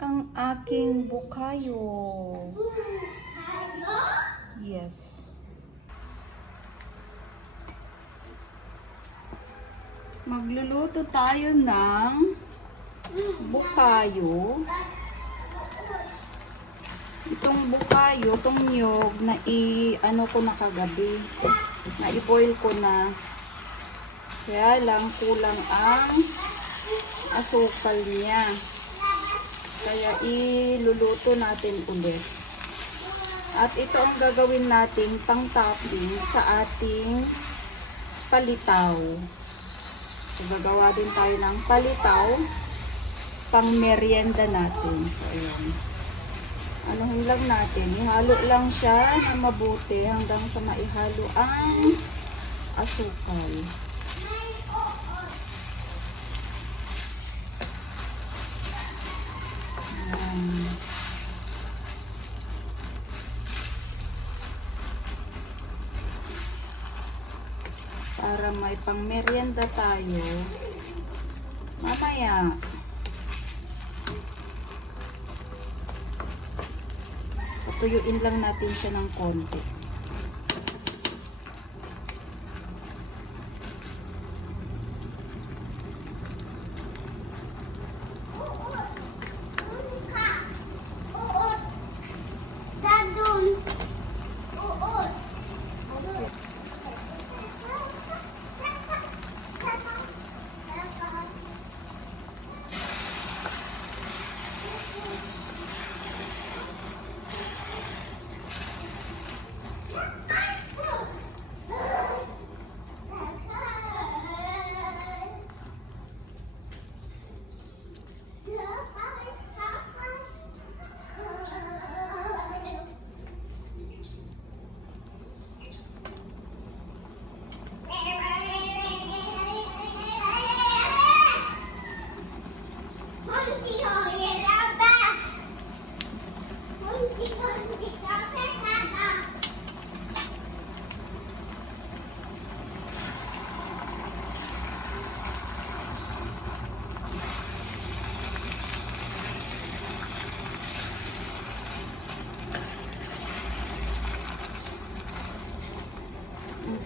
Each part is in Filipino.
ang aking bukayo. Yes. Magluluto tayo ng bukayo. Itong bukayo, itong niyog na i ano ko na kagabi. Na i-boil ko na. Kaya lang kulang ang asukal niya. Kaya iluluto natin ulit. At ito ang gagawin nating pang topping sa ating palitaw. So, gagawa din tayo ng palitaw pang merienda natin. So, ayan. Anuhin lang natin. Ihalo lang siya na mabuti hanggang sa maihalo ang asukal. Ayan. Para may pang merienda tayo. Mamaya. Patuyuin lang natin siya ng konti.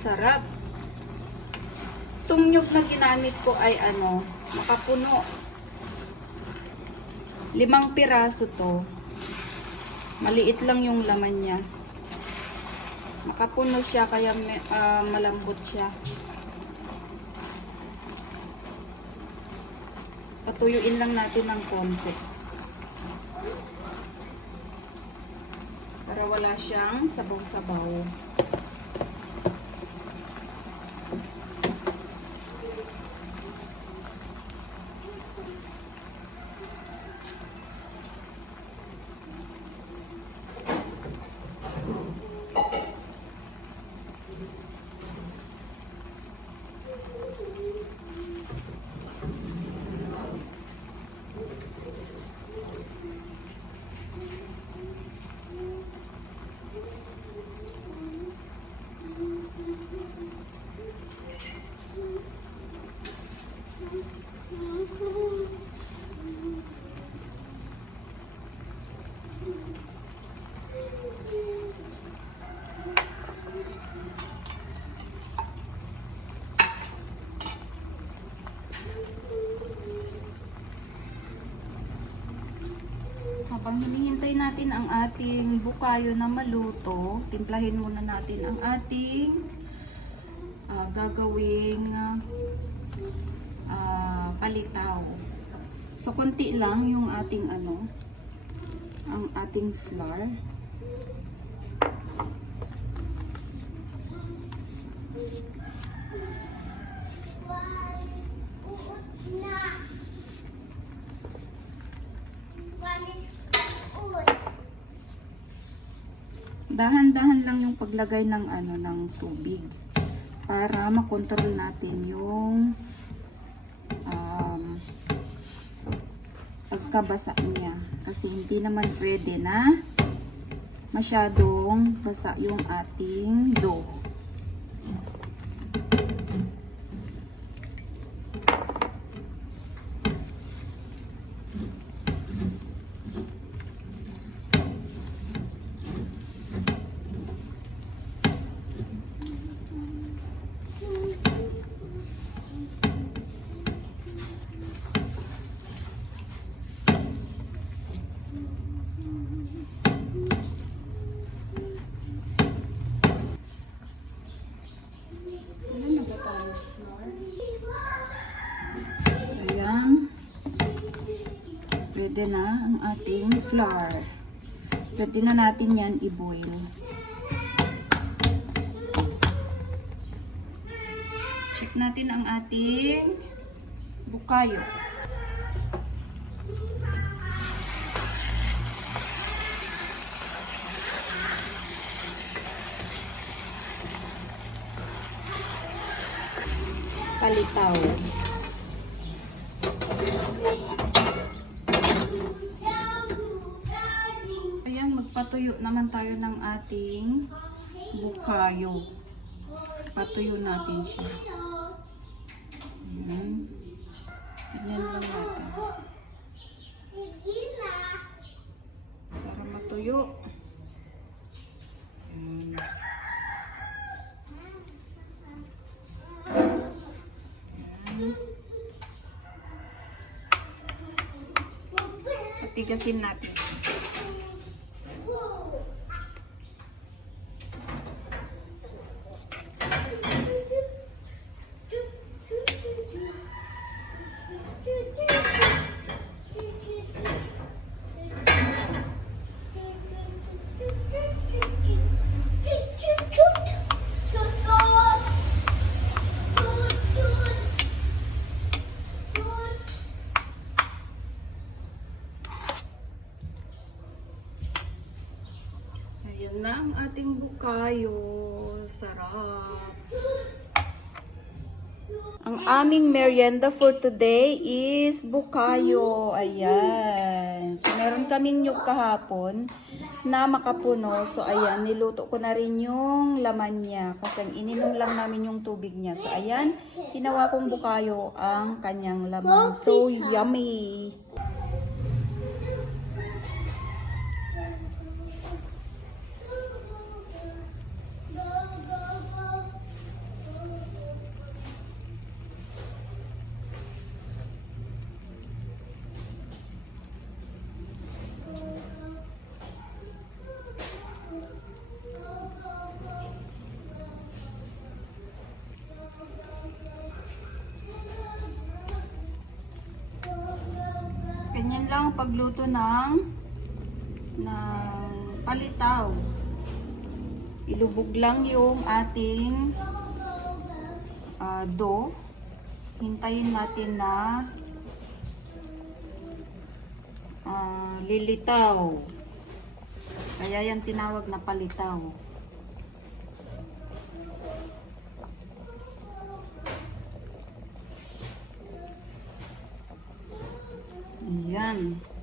Sarap. Nyug na ginamit ko ay ano, makapuno. Limang piraso to. Maliit lang yung laman niya. Makapuno siya kaya ah, malambot siya. Patuyuin lang natin ng konti. Para wala siyang sabaw-sabaw. Hinihintay natin ang ating bukayo na maluto, timplahin muna natin ang ating ah, gagawing ah, palitaw. So, konti lang yung ating ano, ang ating flour. Dahan-dahan lang yung paglagay ng ano ng tubig para makontrol natin yung um, pagkabasa niya kasi hindi naman pwede na masyadong basa yung ating dough. Ready na ang ating flour. Pwede na natin yan i-boil. Check natin ang ating bukayo. Palitaw. Ayan, naman tayo ng ating bukayo. Patuyo natin siya. Ayan. Ganyan lang natin. Para matuyo. Ayan. Ayan. Patigasin natin. Ayan na ang ating bukayo. Sarap. Ang aming merienda for today is bukayo. Ayan. So, meron kaming nyug kahapon na makapuno. So, ayan, niluto ko na rin yung laman niya. Kasi ang ininom lang namin yung tubig niya. So, ayan, ginawa kong bukayo ang kanyang laman. So, yummy! Lang ang pagluto ng ng palitaw. Ilubog lang yung ating ah, dough. Hintayin natin na ah, lilitaw. Kaya yan tinawag na palitaw. 嗯。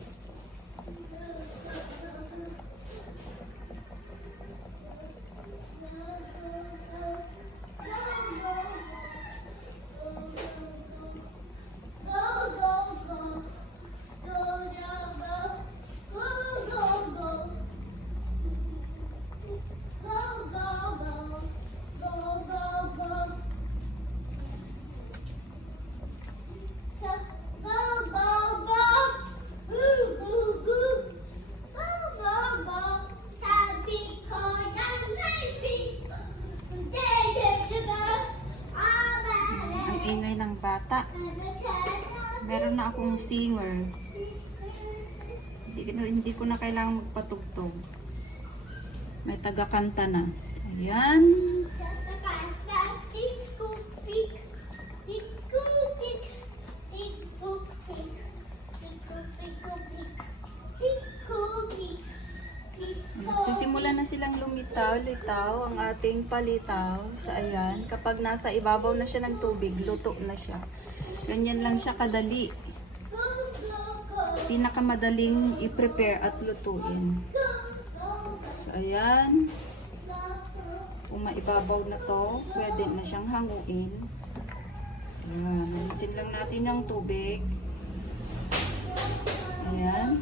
Ng bata. Meron na akong singer. Hindi, hindi ko na kailangan magpatugtog. May taga-kanta na. Ayan. Sisimula na silang lumitaw, litaw, ang ating palitaw sa ayan. Kapag nasa ibabaw na siya ng tubig, luto na siya. Ganyan lang siya kadali. Pinakamadaling i-prepare at lutuin. So, ayan. Kung maibabaw na to, pwede na siyang hanguin. Ayan. Alisin lang natin yung tubig. Ayan.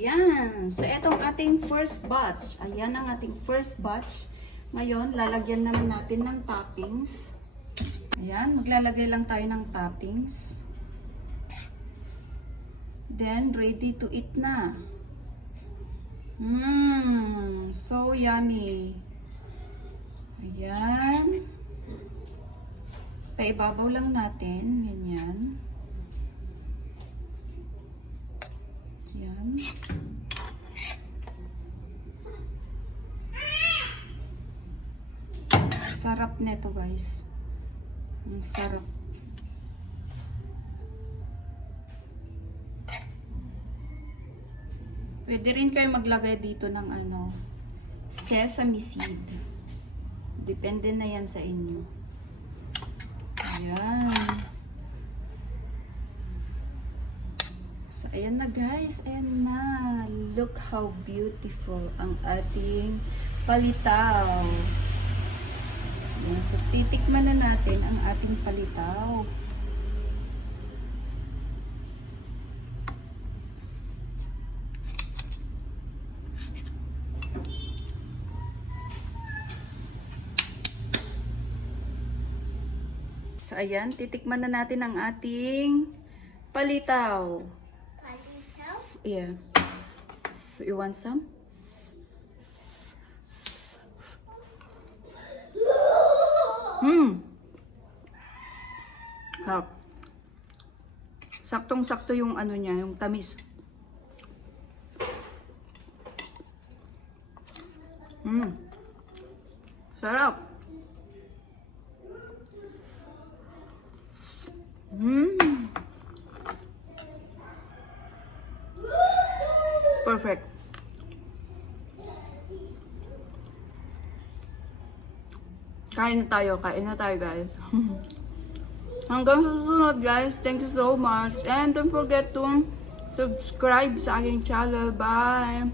Yan. So, etong ating first batch. Ayan ang ating first batch. Ngayon, lalagyan naman natin ng toppings. Ayan, maglalagay lang tayo ng toppings. Then, ready to eat na. Mmm, so yummy. Ayan. Paibabaw lang natin. Ganyan. Yan. Sarap neto guys. Ang sarap. Pwede rin kayo maglagay dito ng ano, sesame seed. Depende na yan sa inyo. Ayan. So, ayan na guys. Ayan na. Look how beautiful ang ating palitaw. Ayan. So, titikman na natin ang ating palitaw. So, ayan. Titikman na natin ang ating palitaw. Yeah. You want some? Hmm. Sarap. Saktong-sakto yung ano niya, yung tamis. Hmm. Sarap. Hmm. Perfect. Kain na tayo, kain na tayo guys. Hanggang sa susunod guys, thank you so much. And don't forget to subscribe sa aking channel. Bye!